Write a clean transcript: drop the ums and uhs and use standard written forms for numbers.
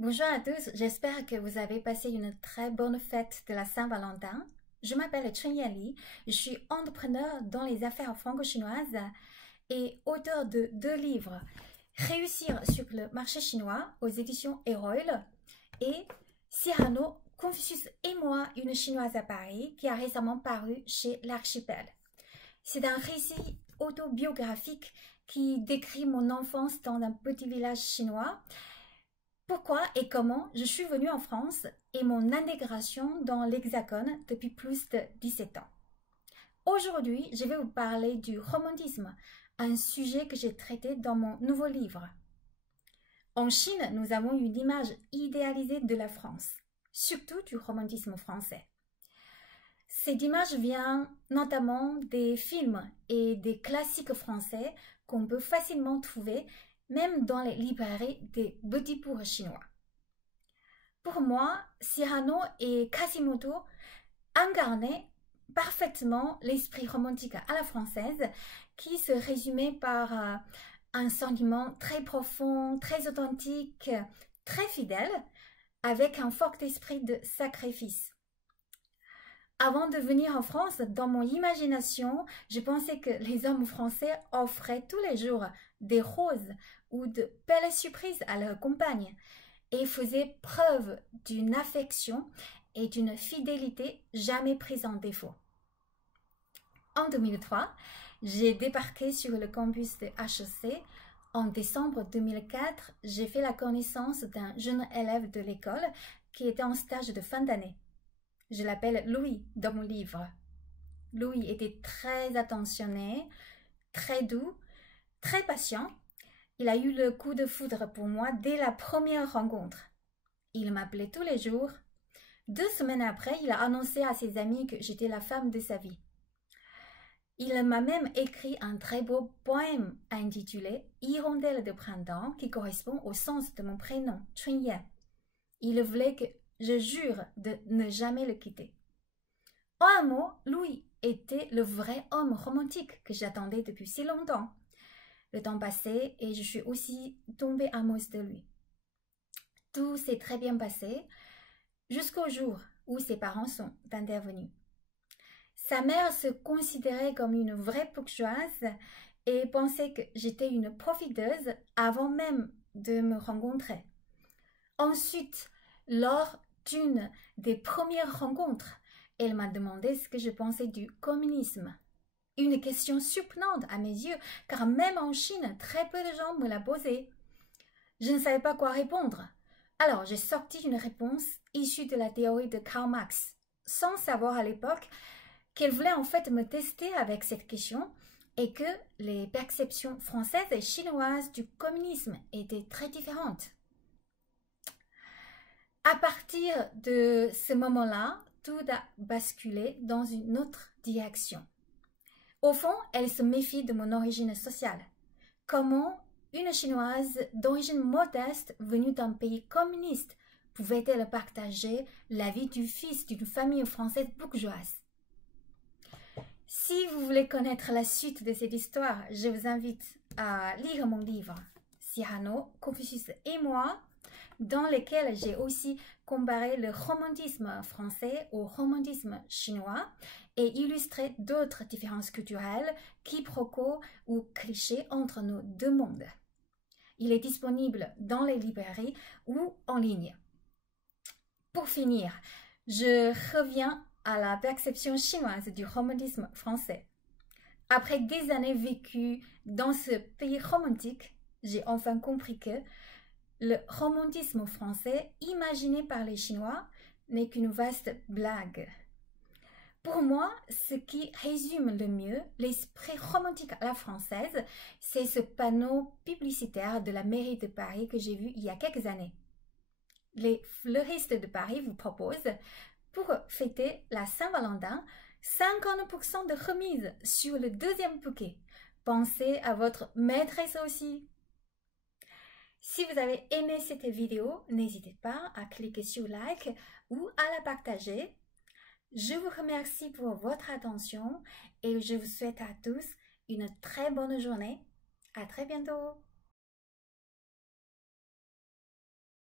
Bonjour à tous, j'espère que vous avez passé une très bonne fête de la Saint-Valentin. Je m'appelle Chen Yanli, je suis entrepreneur dans les affaires franco-chinoises et auteur de 2 livres, Réussir sur le marché chinois aux éditions Erol et Cyrano, Confucius et moi, une chinoise à Paris, qui a récemment paru chez l'Archipel. C'est un récit autobiographique qui décrit mon enfance dans un petit village chinois, pourquoi et comment je suis venue en France et mon intégration dans l'Hexagone depuis plus de 17 ans. Aujourd'hui, je vais vous parler du romantisme, un sujet que j'ai traité dans mon nouveau livre. En Chine, nous avons une image idéalisée de la France, surtout du romantisme français. Cette image vient notamment des films et des classiques français qu'on peut facilement trouver même dans les librairies des petits bourgs chinois. Pour moi, Cyrano et Quasimodo incarnaient parfaitement l'esprit romantique à la française qui se résumait par un sentiment très profond, très authentique, très fidèle, avec un fort esprit de sacrifice. Avant de venir en France, dans mon imagination, je pensais que les hommes français offraient tous les jours des roses ou de belles surprises à leurs compagnes et faisaient preuve d'une affection et d'une fidélité jamais prise en défaut. En 2003, j'ai débarqué sur le campus de HEC. En décembre 2004, j'ai fait la connaissance d'un jeune élève de l'école qui était en stage de fin d'année. Je l'appelle Louis dans mon livre. Louis était très attentionné, très doux, très patient. Il a eu le coup de foudre pour moi dès la première rencontre. Il m'appelait tous les jours. 2 semaines après, il a annoncé à ses amis que j'étais la femme de sa vie. Il m'a même écrit un très beau poème intitulé « Hirondelle de printemps » qui correspond au sens de mon prénom, Chunye. Il voulait que je jure de ne jamais le quitter. En un mot, Louis était le vrai homme romantique que j'attendais depuis si longtemps. Le temps passait et je suis aussi tombée amoureuse de lui. Tout s'est très bien passé jusqu'au jour où ses parents sont intervenus. Sa mère se considérait comme une vraie bourgeoise et pensait que j'étais une profiteuse avant même de me rencontrer. Ensuite, lors d'une des premières rencontres, elle m'a demandé ce que je pensais du communisme. Une question surprenante à mes yeux, car même en Chine, très peu de gens me la posaient. Je ne savais pas quoi répondre. Alors, j'ai sorti une réponse issue de la théorie de Karl Marx, sans savoir à l'époque qu'elle voulait en fait me tester avec cette question et que les perceptions françaises et chinoises du communisme étaient très différentes. À partir de ce moment-là, tout a basculé dans une autre direction. Au fond, elle se méfie de mon origine sociale. Comment une Chinoise d'origine modeste venue d'un pays communiste pouvait-elle partager la vie du fils d'une famille française bourgeoise? Si vous voulez connaître la suite de cette histoire, je vous invite à lire mon livre Cyrano, Confucius et moi, dans lequel j'ai aussi comparé le romantisme français au romantisme chinois et illustré d'autres différences culturelles, quiproquos ou clichés entre nos 2 mondes. Il est disponible dans les librairies ou en ligne. Pour finir, je reviens à la perception chinoise du romantisme français. Après des années vécues dans ce pays romantique, j'ai enfin compris que le romantisme français, imaginé par les Chinois, n'est qu'une vaste blague. Pour moi, ce qui résume le mieux l'esprit romantique à la française, c'est ce panneau publicitaire de la mairie de Paris que j'ai vu il y a quelques années. Les fleuristes de Paris vous proposent, pour fêter la Saint-Valentin, 50% de remise sur le 2e bouquet. Pensez à votre maîtresse aussi. Si vous avez aimé cette vidéo, n'hésitez pas à cliquer sur like ou à la partager. Je vous remercie pour votre attention et je vous souhaite à tous une très bonne journée. À très bientôt.